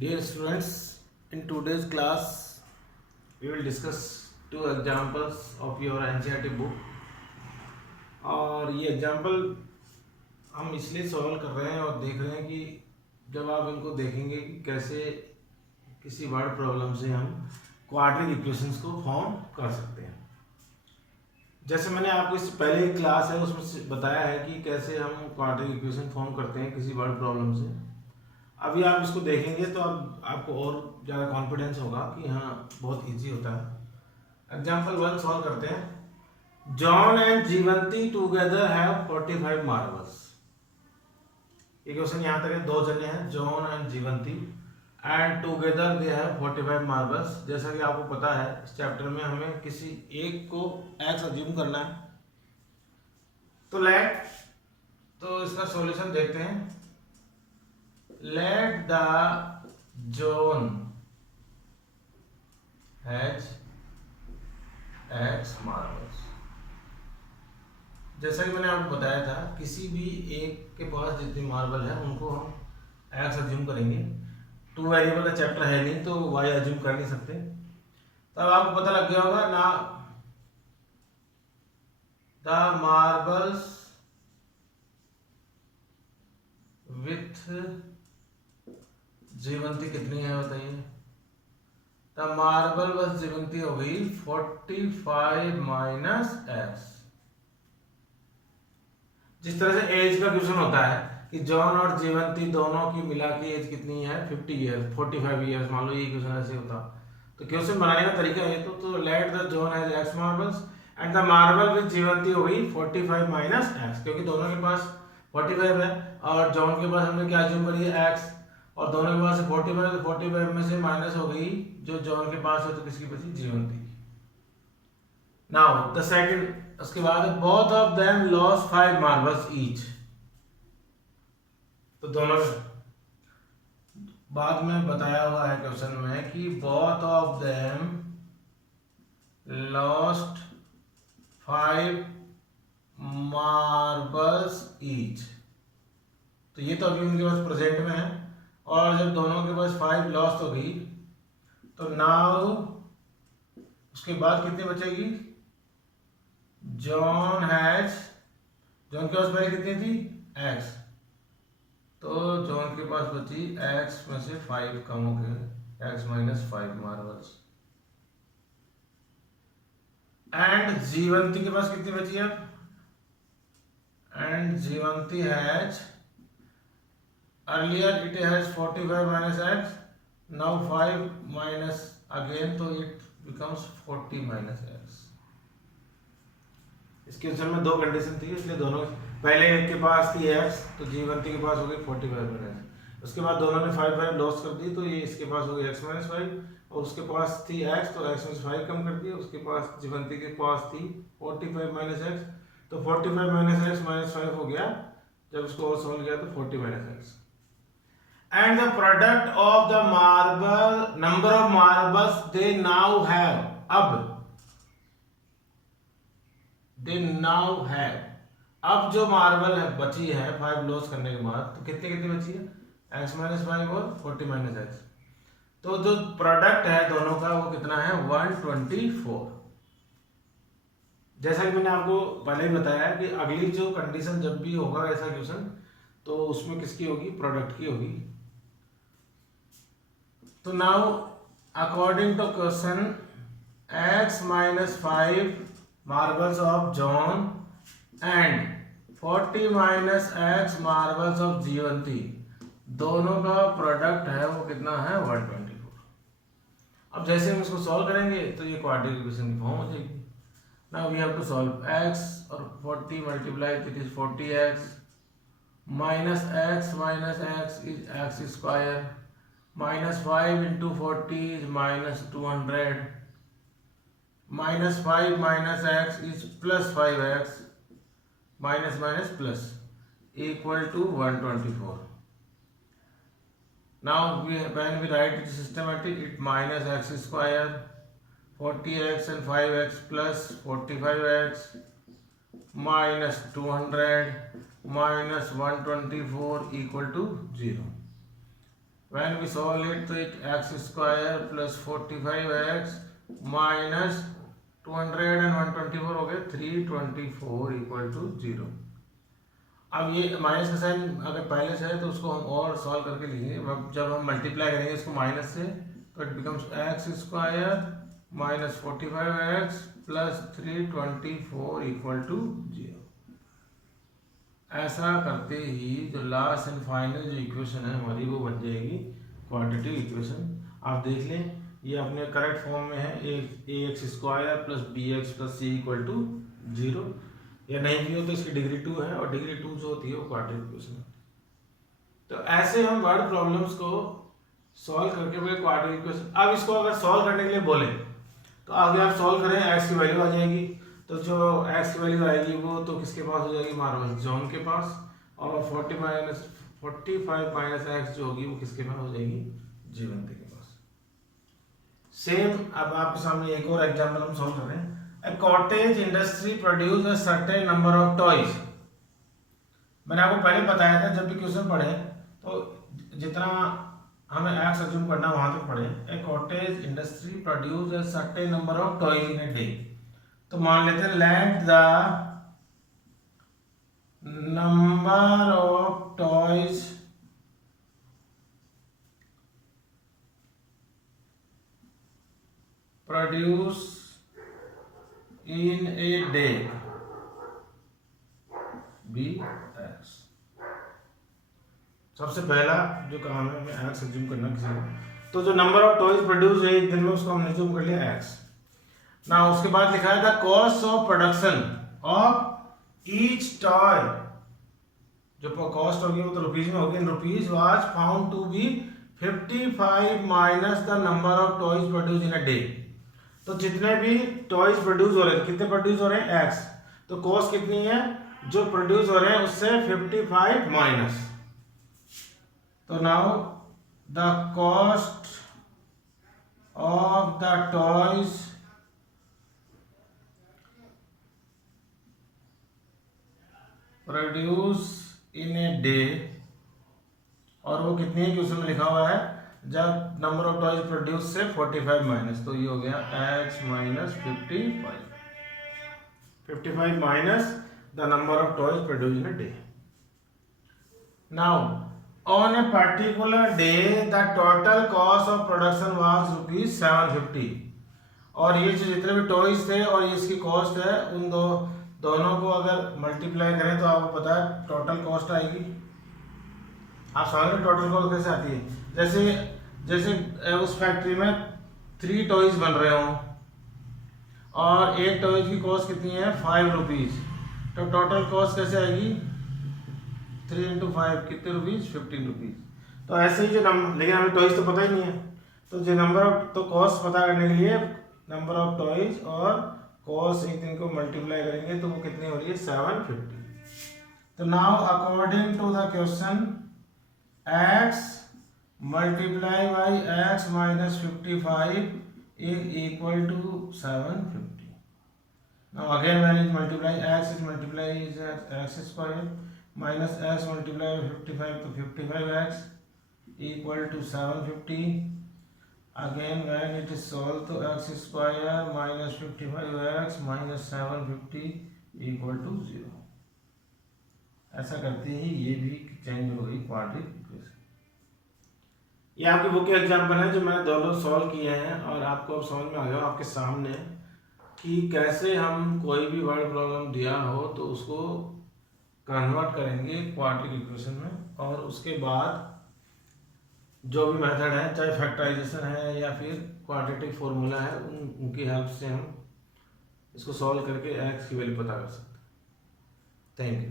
Dear students, in today's class, we will discuss two examples of your NCERT book. और ये example हम इसलिए solve कर रहे हैं और देख रहे हैं कि जब आप इनको देखेंगे कि कैसे किसी वर्ड प्रॉब्लम से हम क्वाड्रेटिक इक्वेशंस को फॉर्म कर सकते हैं। जैसे मैंने आपको इससे पहले एक क्लास है उसमें बताया है कि कैसे हम क्वाड्रेटिक इक्वेशन फॉर्म करते हैं किसी वर्ड प्रॉब्लम से। अभी आप इसको देखेंगे तो अब आपको और ज़्यादा कॉन्फिडेंस होगा कि हाँ बहुत इजी होता है। एग्जाम्पल 1 सॉल्व करते हैं। John and Jeevanti together have 45 marbles. ये क्वेश्चन यहाँ तक है, दो जने हैं John and Jeevanti and together they have 45 marbles. जैसा कि आपको पता है इस चैप्टर में हमें किसी एक को एक्स अज्यूम करना है। तो इसका सॉल्यूशन देखते हैं। Let the John has X marbles। जैसा कि मैंने आपको बताया था किसी भी एक के पास जितनी मार्बल है उनको हम एक्स अज्यूम करेंगे। टू वेरिएबल का चैप्टर है नहीं तो वाई अज्यूम कर नहीं सकते। तब आपको पता लग गया होगा ना द मार्बल्स विथ जीवंती कितनी है बताइए। द मार्बल बस जीवंती हो गई 45 माइनस एक्स। जिस तरह से एज का क्वेश्चन होता है कि जॉन और जीवंती दोनों की मिला के एज कितनी है 50 ईयर्स 45 ईयर्स, मान लो ये क्वेश्चन ऐसे होता तो क्वेश्चन बनाने का तरीका है तो let the John has x marbles and the marble with Jeevanti हो गई 45 माइनस एक्स, क्योंकि दोनों के पास 45 है और जॉन के पास हमने क्या अज्यूम करी है एक्स, और दोनों के पास से 45 तो 45 में से माइनस हो गई जो जॉन के पास है तो किसकी बची जीवंती की। नाउ द सेकंड, उसके बाद both of them lost 5 marbles each. तो दोनों बाद में बताया हुआ है क्वेश्चन में कि both of them lost 5 marbles each. तो ये तो अभी उनके पास प्रेजेंट में है और जब दोनों के पास 5 लॉस्ट हो गई तो नाउ उसके बाद कितनी बचेगी। जॉन के पास पहले कितनी थी एक्स, तो जॉन के पास बची एक्स में से 5 कम हो गए x minus 5 marbles. And Jeevanti के पास कितनी बची है, and Jeevanti has earlier it has 45 minus x, now 5 minus again तो it becomes 40 minus x। इस क्वेश्चन में दो कंडीशन थी इसलिए दोनों, पहले एक के पास थी x तो जीवंती के पास हो गई 45 minus, उसके बाद दोनों ने 5 लॉस कर दी तो ये इसके पास हो गई x minus 5 और उसके पास थी x तो x minus 5 कम कर दिया, उसके पास जीवंती के पास थी 45 minus x तो 45 minus x minus 5 हो गया। जब उसको और सॉल्व किया तो 40 minus x। And the product of the marble number of marbles they now have, अब they now have, अब जो मार्बल है बची है 5 लॉस करने के बाद तो कितनी कितनी बची है x माइनस 5 और 40 माइनस एक्स। तो जो प्रोडक्ट है दोनों का वो कितना है 124। जैसा कि मैंने आपको पहले ही बताया कि अगली जो कंडीशन जब भी होगा ऐसा क्वेश्चन तो उसमें किसकी होगी, प्रोडक्ट की होगी। तो now according to question x minus 5 marbles of John and 40 minus x marbles of Jeevanti, दोनों का प्रोडक्ट है वो कितना है 124। अब जैसे हम इसको सॉल्व करेंगे तो ये क्वाड्रेटिक इक्वेशन की फॉर्म हो जाएगी। Now we have to solve x और 40 multiply it is 40x minus x is x square minus 5 into 40 is minus 200 minus 5 minus x is plus 5x minus minus plus equal to 124. Now when we write it systematic, it minus x square 40x and 5x plus 45x minus 200 minus 124 equal to 0। When we solve it तो it x square plus 45x minus 200 and 124 हो गए 324 equal to 0। अब ये minus का sign अगर पहले से है तो उसको हम और सॉल्व करके लिखेंगे। अब जब हम मल्टीप्लाई करेंगे इसको माइनस से तो it becomes x square minus 45x plus 324 equal to 0। ऐसा करते ही जो लास्ट एंड फाइनल जो इक्वेशन है हमारी वो बन जाएगी क्वाड्रेटिक इक्वेशन। आप देख लें ये अपने करेक्ट फॉर्म में है a x square plus b x plus c equal to 0, या नहीं भी हो तो इसकी डिग्री 2 है और डिग्री 2 जो होती है वो क्वाड्रेटिक इक्वेशन है। तो ऐसे हम वर्ड प्रॉब्लम्स को सॉल्व करके वो क्वाड्रेटिक इक्वेशन। अब इसको अगर सॉल्व करने के लिए बोले तो आगे आप सॉल्व करें एक्स की वैल्यू आ जाएगी, तो जो एक्स की वैल्यू आएगी वो तो किसके पास हो जाएगी, हमारे पास जॉन के पास, और 45 माइनस एक्स जो होगी वो किसके पास हो जाएगी, जीवंत के पास। सेम अब आपके सामने एक और एग्जांपल हम सॉल्व कर रहे हैं। A cottage industry produce a certain number of toys। मैंने आपको पहले बताया था जब भी क्वेश्चन पढ़े तो जितना हमें एक्स अज्यूम करना वहां तक पढ़े। A cottage industry produce a certain number of toys in a day। तो मान लेते हैं let the number of toys produce in a day be x। सबसे पहला जो काम है हमें x अज्यूम करना किसी को, तो जो नंबर ऑफ टॉयज प्रोड्यूस है एक दिन में उसको हमने अज्यूम कर लिया x ना। उसके बाद लिखा है the cost of production of each toy. जो कॉस्ट होगी वो तो रुपीज में होगी, rupees was found to be 55 minus the number of toys produce in a day. तो जितने भी टॉयज प्रोड्यूस हो रहे हैं, कितने प्रोड्यूस हो रहे हैं, एक्स, तो कॉस्ट कितनी है जो प्रोड्यूस हो रहे हैं उससे 55 माइनस। तो now the cost of the toys produce in a day, और वो कितनी है कि उसमें लिखा हुआ है जब नंबर ऑफ टॉयज प्रोड्यूस से 45 माइनस, तो ये हो गया x minus 55 minus the number of toys produce in a day. Now on a particular day the total cost of production was ₹750। और ये जो जितने भी टॉयज थे और ये इसकी कॉस्ट है, उन दोनों को अगर मल्टीप्लाई करें तो आपको पता है टोटल कॉस्ट आएगी। आप समझ रहे टोटल कॉस्ट कैसे आती है, जैसे उस फैक्ट्री में 3 टॉयज बन रहे हों और एक टॉयज की कॉस्ट कितनी है, ₹5, तो टोटल कॉस्ट कैसे आएगी, 3 × 5 कितने रुपीज, ₹15। तो ऐसे ही जो नंबर, लेकिन हमें टॉयज तो पता ही नहीं है, तो जो नंबर ऑफ, तो कॉस्ट पता करने के लिए नंबर ऑफ टॉयज और कॉस्ट एक दिन को मल्टीप्लाई करेंगे तो वो कितनी हो रही है, 750। तो now according to the question x multiply by x minus 55 is equal to 750। now again when it multiply x is multiply is x square minus x multiply by 55 to 55x equal to 750। again when it is solved to x square minus 55x minus 750 equal to 0। ऐसा करते ही ये भी change हो गई quadratic equation. ये आपकी book के example है जो मैंने दोनों सॉल्व किए हैं और आपको अब समझ में आ गया आपके सामने कि कैसे हम कोई भी वर्ड प्रॉब्लम दिया हो तो उसको कन्वर्ट करेंगे क्वाड्रेटिक इक्वेशन में, और उसके बाद जो भी मेथड है चाहे फैक्टराइजेशन है या फिर क्वाड्रेटिक फॉर्मूला है उनकी हेल्प से हम इसको सॉल्व करके एक्स की वैल्यू पता कर सकते हैं। Thank you.